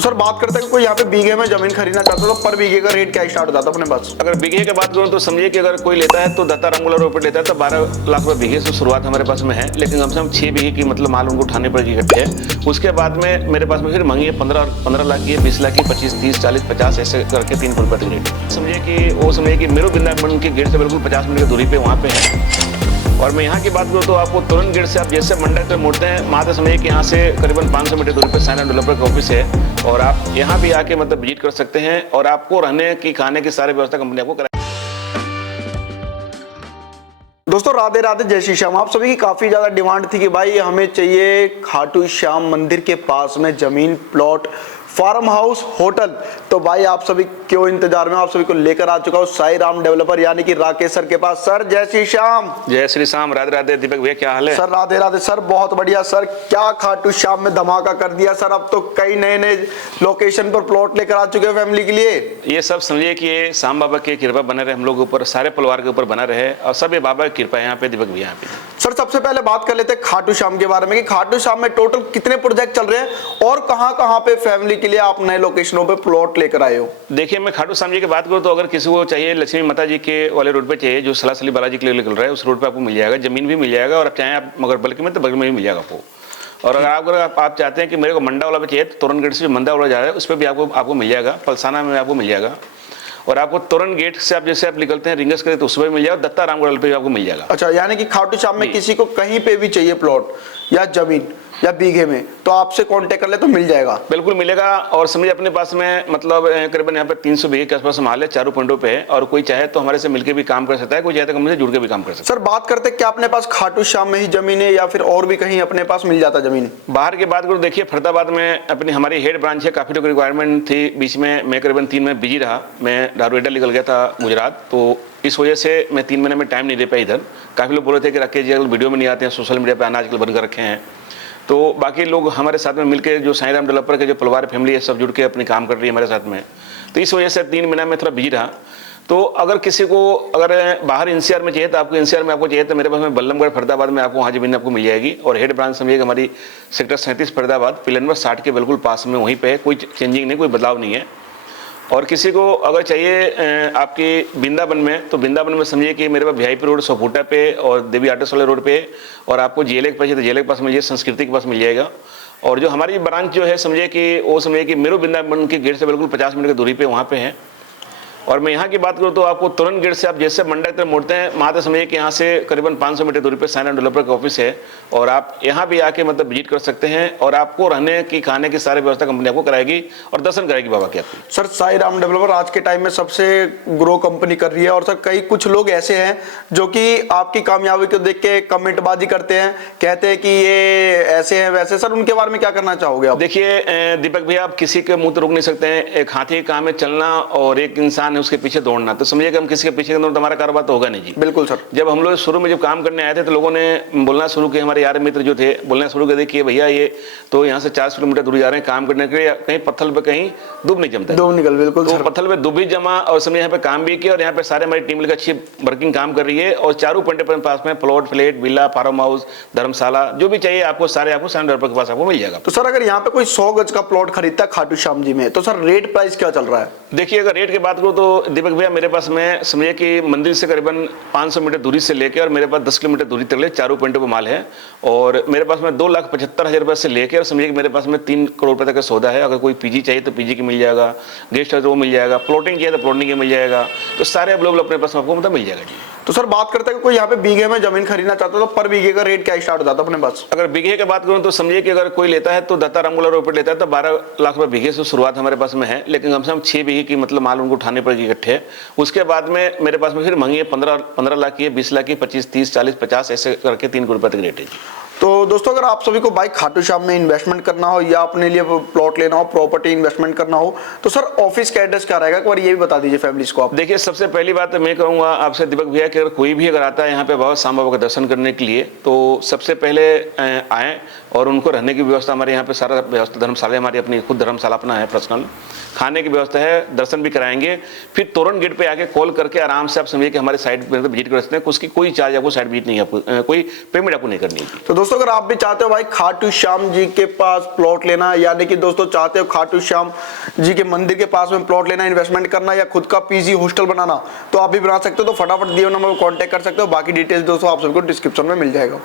Sir बात करते हैं कि कोई यहाँ पे बीघे में जमीन खरीदना चाहता है तो पर बीघे का रेट क्या स्टार्ट हो जाता है अपने पास? अगर बीघे की बात करूं तो समझिए कि अगर कोई लेता है तो दत्ता रंगोला रोड पे लेता है तो 12 लाख रुपए बीघे से शुरुआत हमारे पास में है, लेकिन कम से कम 6 बीघे की मतलब माल उनको उठाने पड़ेगी इकट्ठे। उसके बाद में मेरे पास में फिर मांगी है 15 लाख की, 20 लाख की, 25, 30, 40, 50 ऐसे करके 3 करोड़ रुपए रेट। समझिए कि मेरू वृंदावन के गेट से बिल्कुल 50 मिनट की दूरी पे वहाँ पे है। और मैं यहाँ की बात करूँ तो आपको तुरंत गेट से आप जैसे मंडल तक मुड़ते हैं वहाँ से समझिए कि यहाँ से करीबन 500 मीटर दूरी पर साइन डेवलपर का ऑफिस है और आप यहाँ भी आके मतलब विजिट कर सकते हैं और आपको रहने की खाने की सारी व्यवस्था कंपनी आपको कराएगी। दोस्तों राधे राधे, जय श्री श्याम। आप सभी की काफी ज्यादा डिमांड थी कि भाई हमें चाहिए खाटू श्याम मंदिर के पास में जमीन, प्लॉट, फार्म हाउस, होटल। तो भाई आप सभी क्यों इंतजार में, आप सभी को लेकर आ चुका हूँ साई राम डेवलपर यानी कि राकेश सर के पास। सर जय श्री श्याम। जय श्री श्याम, राधे राधे। दीपक भैया क्या हाल है? सर राधे राधे सर, बहुत बढ़िया सर। क्या खाटू श्याम में धमाका कर दिया सर, अब तो कई नए नए लोकेशन पर प्लॉट लेकर आ चुके हैं फैमिली के लिए। ये सब समझिए कि ये शाम बाबा की कृपा बने रहे हम लोग ऊपर, सारे परिवार के ऊपर बना रहे और सब ये बाबा की कृपा है यहाँ पे दीपक भैया। यहाँ पे सर सबसे पहले बात कर लेते हैं खाटू श्याम के बारे में कि खाटू श्याम में टोटल कितने प्रोजेक्ट चल रहे हैं और कहां पे फैमिली के लिए आप नए लोकेशनों पे प्लॉट लेकर आए हो? देखिए, मैं खाटू श्याम जी की बात करूँ तो अगर किसी को चाहिए लक्ष्मी माता जी के वाले रोड पे चाहिए जो सलासली बालाजी के लिए निकल रहा है, उस रोड पे आपको मिल जाएगा, जमीन भी मिल जाएगा और आप चाहें आप मगर बल्कि में तो बगल में भी मिल जाएगा आपको। और अगर आप चाहते हैं कि मेरे को मंडा वाला पे चाहिए तो तोरण गेट से जो मंडा वाला जा रहा है उस पर भी आपको मिल जाएगा, पलसाना में आपको मिल जाएगा। और आपको तोरण गेट से आप जैसे आप निकलते हैं रिंगस करे तो उसमें भी मिल जाएगा, दत्ता रामगढ़ पे भी आपको मिल जाएगा। अच्छा, यानी कि खाटू श्याम में किसी को कहीं पे भी चाहिए प्लॉट या जमीन या बीघे में तो आपसे कांटेक्ट कर ले तो मिल जाएगा? बिल्कुल मिलेगा। और समझिए अपने पास में मतलब करीबन यहाँ पे 300 बीघे के आसपास माल है, चारों पॉइंटों पे है और कोई चाहे तो हमारे से मिलकर भी काम कर सकता है, कोई चाहे तो कंपनी से जुड़ के भी काम कर सकता है। सर बात करते हैं क्या अपने पास खाटू श्याम में ही जमीन है या फिर और भी कहीं अपने पास मिल जाता जमीन? बाहर की बात करूँ, देखिए फरीदाबाद में अपनी हमारी हेड ब्रांच है, काफी लोग रिक्वायरमेंट थी, बीच में मैं करीबन 3 महीने बिजी रहा, मैं नोएडा निकल गया था गुजरात, तो इस वजह से मैं 3 महीने में टाइम नहीं दे पाया इधर। काफी लोग बोल रहे थे कि राकेश जी वीडियो में नहीं आते हैं, सोशल मीडिया पे आना आजकल बंद कर रखे हैं, तो बाकी लोग हमारे साथ में मिलकर जो साई राम डेवलपर के जो परिवार फैमिली है सब जुड़ के अपनी काम कर रही है हमारे साथ में, तो इस वजह से 3 महीना में थोड़ा बिजी रहा। तो अगर किसी को अगर बाहर एनसीआर में चाहिए तो आपको एनसीआर में आपको चाहिए तो मेरे पास में बल्लमगढ़ फरीदाबाद में आपको वहाँ जमीन आपको मिल जाएगी और हेड ब्रांच समझिएगा हमारी सेक्टर 37 फरीदाबाद पिलर नंबर 60 के बिल्कुल पास में वहीं पे है, कोई चेंजिंग नहीं, कोई बदलाव नहीं है। और किसी को अगर चाहिए आपकी वृंदावन में तो वृंदावन में समझिए कि मेरे पास वीआईपी रोड सोफूटा पे और देवी आर्टिस्ट वाले रोड पे और आपको जेएलए के पास तो जेएलए के पास मिल जाए, संस्कृति के पास मिल जाएगा। और जो हमारी ब्रांच जो है समझिए कि मेरू वृंदावन के गेट से बिल्कुल 50 मिनट की दूरी पे वहाँ पे है। और मैं यहाँ की बात करूँ तो आपको तुरंत गेट से आप जैसे मंडल तक मुड़ते हैं वहाँ से समझिए कि यहाँ से करीबन 500 मीटर दूरी पे साइन डेवलपर का ऑफिस है और आप यहाँ भी आके मतलब विजिट कर सकते हैं और आपको रहने की खाने की सारी व्यवस्था कंपनी आपको कराएगी और दर्शन कराएगी बाबा के आपकी। सर साई राम डेवलपर आज के टाइम में सबसे ग्रो कंपनी कर रही है और सर कुछ लोग ऐसे हैं जो कि आपकी कामयाबी को देख के कमेंटबाजी करते हैं, कहते हैं कि ये ऐसे हैं वैसे, सर उनके बारे में क्या करना चाहोगे आप? देखिए दीपक भैया, आप किसी के मुंह तो रोक नहीं सकते हैं, एक हाथी का काम है चलना और एक इंसान उसके पीछे दौड़ना, तो समझिए कि हम किसी के पीछे तो हमारा कारोबार तो होगा नहीं जी। बिल्कुल सर। जब हम लोग शुरू में जब काम करने आए थे तो लोगों ने बोलना शुरू किया, हमारे यार मित्र जो थे बोलना शुरू कर दिए कि भैया ये तो यहाँ से 400 किलोमीटर दूर जा रहे हैं काम करने के लिए, कहीं पत्थर पे कहीं दुब नहीं जमता, दुब निकल। बिल्कुल तो पत्थर पे दुब भी जमा और समझे यहाँ पे काम भी किया और यहाँ पे सारे हमारी टीम लेकर अच्छी वर्किंग काम कर रही है और चारों पॉइंट पर पास में plot, flat, villa, farm house, धर्मशाला जो भी चाहिए आपको सारे आपको साइन डेवलपर के पास आपको मिल जाएगा। तो सर अगर यहाँ पे कोई 100 गज का प्लॉट खरीदता है खाटू श्याम जी में तो सर रेट प्राइस क्या चल रहा है? देखिए अगर रेट की बात करूँ तो दीपक भैया मेरे पास में समझिए कि मंदिर से करीबन 500 मीटर दूरी से लेकर और मेरे पास 10 किलोमीटर दूरी तक ले चारों पॉइंटों पर माल है और मेरे पास में 2,75,000 रुपये से लेकर समझिए कि मेरे पास में 3 करोड़ रुपये तक का सौदा है। अगर कोई पीजी चाहिए तो पीजी की मिल जाएगा, गेस्ट हाउस वो मिल जाएगा, प्लॉटिंग चाहिए तो प्लॉटिंग की मिल जाएगा, तो सारे अवेलेबल अपने पास आपको मतलब मिल जाएगा जी। तो सर बात करते हैं कोई यहाँ पे बीघे में जमीन खरीदना चाहता है तो पर बीघे का रेट क्या स्टार्ट हो जाता है अपने पास? अगर बीघे की बात करूं तो समझिए कि अगर कोई लेता है तो दत्ता रंगोला रोड पे लेता है तो 12 लाख रुपए बीघे से शुरुआत हमारे पास में है, लेकिन कम से कम 6 बीघे की मतलब माल उनको उठाने पड़ेगी इकट्ठे। उसके बाद में मेरे पास में फिर मांगी है 15 लाख की, 20 लाख की, 25, 30, 40, 50 ऐसे करके 3 करोड़ रुपए तक रेट है जी। तो दोस्तों अगर आप सभी को बाइक खाटू श्याम में इन्वेस्टमेंट करना हो या अपने लिए प्लॉट लेना हो, प्रॉपर्टी इन्वेस्टमेंट करना हो तो सर ऑफिस का एड्रेस क्या रहेगा, एक बार ये भी बता दीजिए फैमिलीज को आप। देखिए सबसे पहली बात मैं कहूँगा आपसे दीपक भैया कि अगर कोई भी अगर आता है यहाँ पे बाबा शाम बाबा का दर्शन करने के लिए तो सबसे पहले आए और उनको रहने की व्यवस्था हमारे यहाँ पे सारा व्यवस्था, धर्मशाला हमारी अपनी खुद धर्मशाला अपना है पर्सनल, खाने की व्यवस्था है, दर्शन भी कराएंगे। फिर तोरण गेट पे आके कॉल करके आराम से आप समझिए कि हमारे साइट पर विजिट कर सकते हैं, उसकी कोई चार्ज आपको साइट विजिट नहीं है, आपको कोई पेमेंट आपको नहीं करनी है। तो दोस्तों दोस्तों अगर आप भी चाहते हो भाई खाटू श्याम जी के पास प्लॉट लेना, यानी कि दोस्तों चाहते हो खाटू श्याम जी के मंदिर के पास में प्लॉट लेना, इन्वेस्टमेंट करना या खुद का पीजी हॉस्टल बनाना, तो आप भी बना सकते हो। तो फटाफट दिए नंबर पर कॉन्टैक्ट कर सकते हो। बाकी डिटेल्स दोस्तों आप सबको डिस्क्रिप्शन में मिल जाएगा।